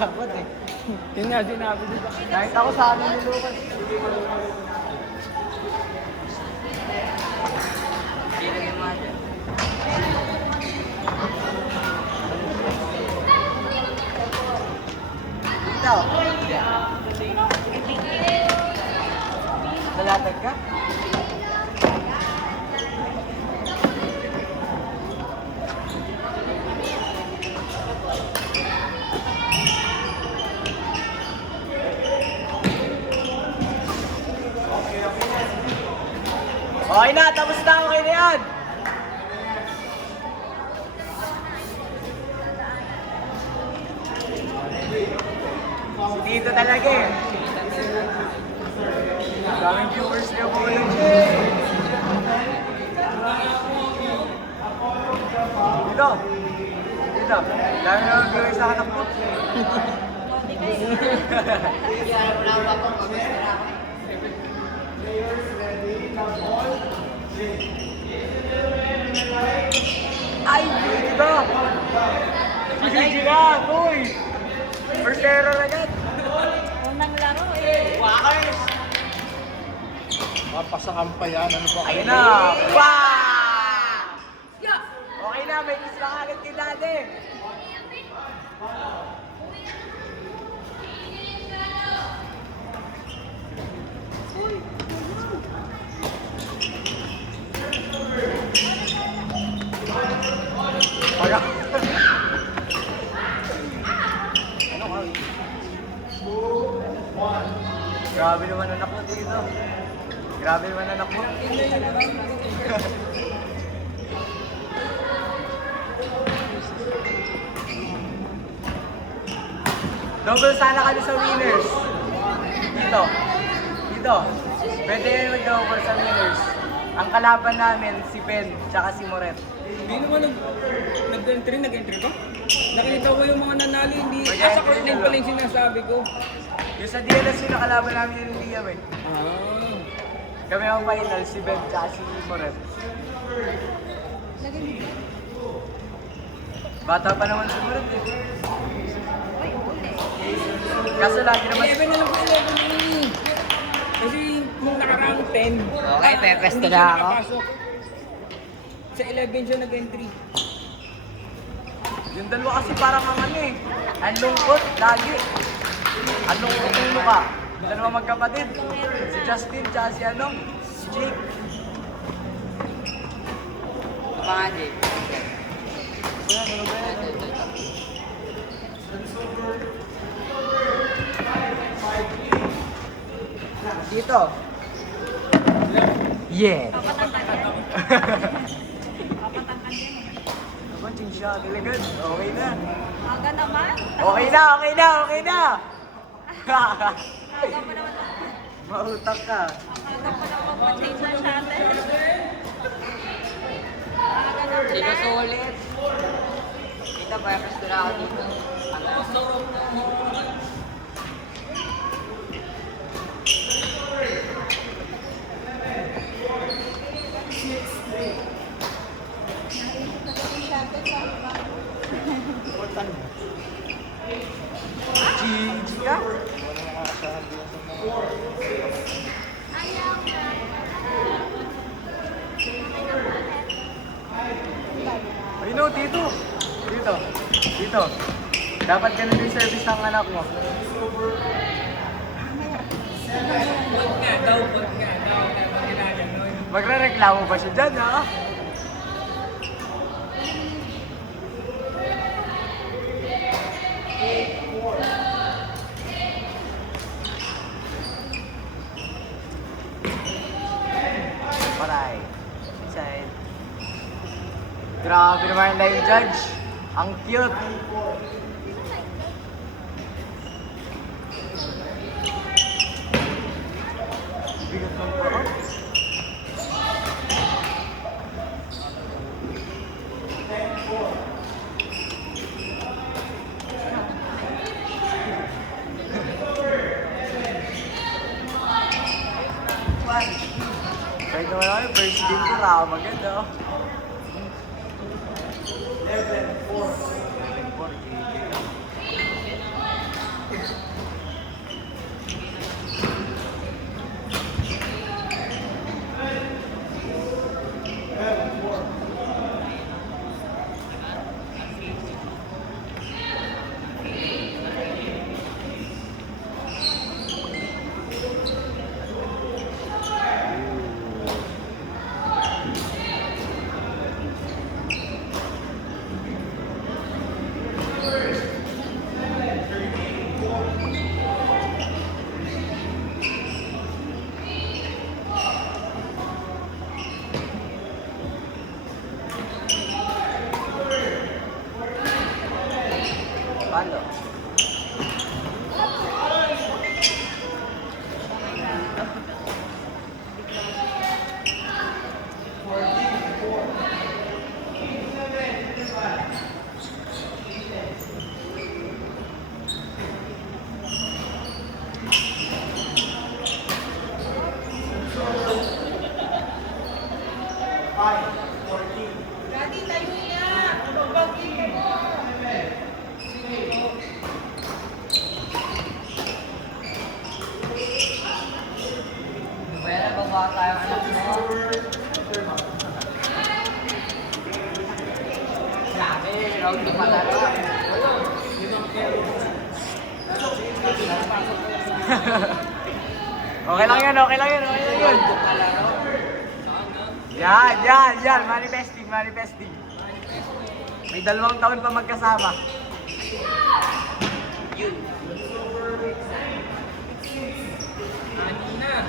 Dapat eh. Yun nga, sinabi dito. Nakita ko sa amin ni Lucas. Dito. Nalatag ka? Okay na, tapos na ako kayo na yan. Dito talaga eh. Daming viewers niyo po ulit. Dito. Dito. Dami naman viewers sa anak po. Ay, dito! Sige ka, boy! First error agad! Unang laro eh. Wakers! Mapasakan pa yan. Ano ba? Ayun na! Wow! Okay na, may kiss lang agad kay Daddy! Wala! Ano ka? Grabe naman anak mo dito. Grabe naman anak mo. Double sana kami sa winners. Dito. Dito. Pwede yung mag-double sa winners. Ang kalaban namin si Ben, tsaka si Moret. Hindi naman nag-entry ba? Nakita ko yung mga nanalo, hindi. Mag-entry Sa court line na. pala yung sinasabi ko. Yung sa DLS yung nakalaban namin yung Liam eh. Ah. Kami ang final, si Ben, tsaka si Moret. Bata pa naman si Moret eh. Kaso lagi naman 11 na lang po 11 eh. Kasi nung nakaraang 10. Okay, pepes hindi na siya ako. nakapasok. Sa 11 siya nag-entry. yung dalawa kasi parang ang ano eh. Ang lungkot, lagi. Ang lungkot yung mukha. Yung dalawa magkapatid. Si Justin, tsaka si ano, si Jake. Mga Jake. Kuya, ano ba yan? Dito. Yeah. Ako, siya, talagang. Okay na. Aga naman. Okay na, okay na, okay na. Aga pa naman. Mautak ka. Aga pa naman mag-change ng channel. Aga naman. Sino sulit? Kita ba yung kastura ako dito? GG ka? Ay no, dito. Dito. Dito. Dapat ganun yung service ng anak mo. Huwag nga daw, huwag nga daw. Dapat ginaganon. Magre-reklamo ba siya dyan, ha? Paray. Inside. Grabe naman yung line judge. Ang cute. Bigat ng paro. Kahit naman ako, first game ko ka, maganda. 11-4. 11-4, Palo. Kaya nababa tayo ang anak mo. Grabe, round 2 pala rin. Okay lang yan, okay lang yan, okay lang yan. Yan. Manifesting. May 2 taon pa magkasama. Yun. Kanina.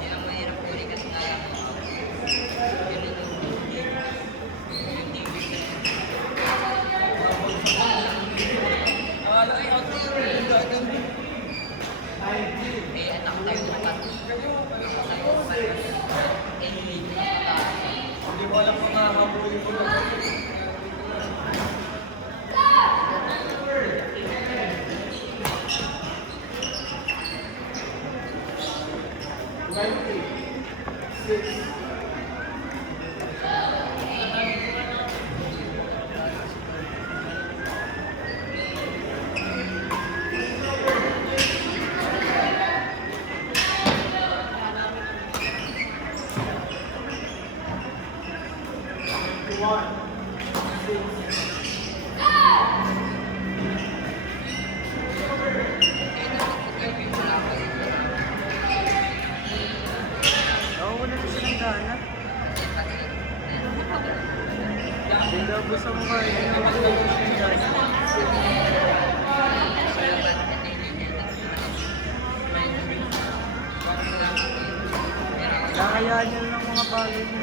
Yan ang mahirap uli kasi na eh, anak tayo naman. Hindi ko alam kung nakahabulin ko lang. Nauna na silang gana. Bilabo sa mukha. Kakayaan niya ng mga bagay niya.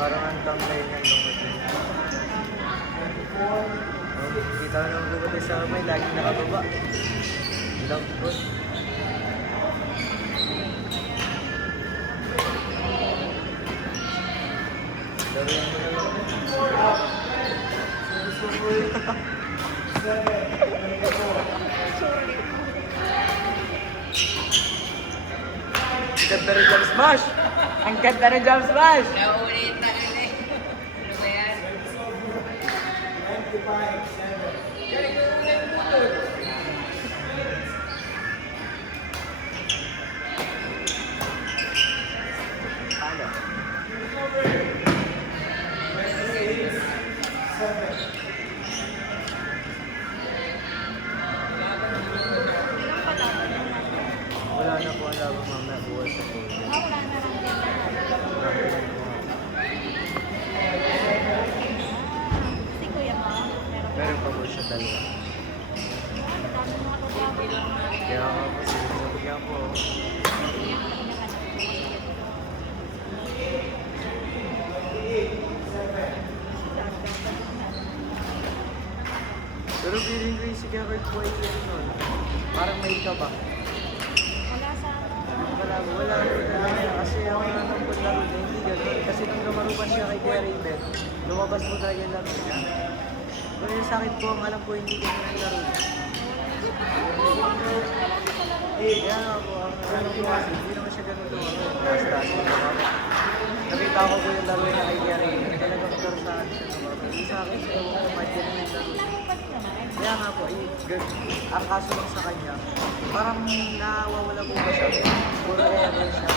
Parang ang tambay niya lumot niya. Kita ko nang bumuli sa may laging nakababa. Lambot. Laruin mo na lang. Ang ganda rin jump smash! Ang ganda rin jump smash! Nauulit na rin eh. Ano ba yan? Paano? Wala na po ang labang mamaya buhay sa pool. Wala na lang din. Si Kuya mo, meron Meron pa po siya dalawa. dami mga lugaw. Kaya nga po, sinunod nga po. Pero feeling ko yung si Kevin po ay yun nun. Parang may ka ba? Wala sa Wala ko talaga. Kasi ako na nung laro niya, hindi gano'n. Kasi nung lumaro pa siya kay Kuya Raven, lumabas mo talaga yung laro niya. Pero yung sa akin po, ang alam ko hindi ganyan ang laro niya. Kaya nga po, ang alam ko kasi, hindi naman siya ganun lumaro. Taas-taas ko lumaro. Nakita ko po yung laro niya kay Kuya Raven. Talagang karusahan siya lumaro. Yung sa akin, sa ewan ko, kahit ganun yung laro niya. pa rin naman. Kaya nga po, ang kaso lang sa kanya, parang nawawala po ba siya? Puro error siya.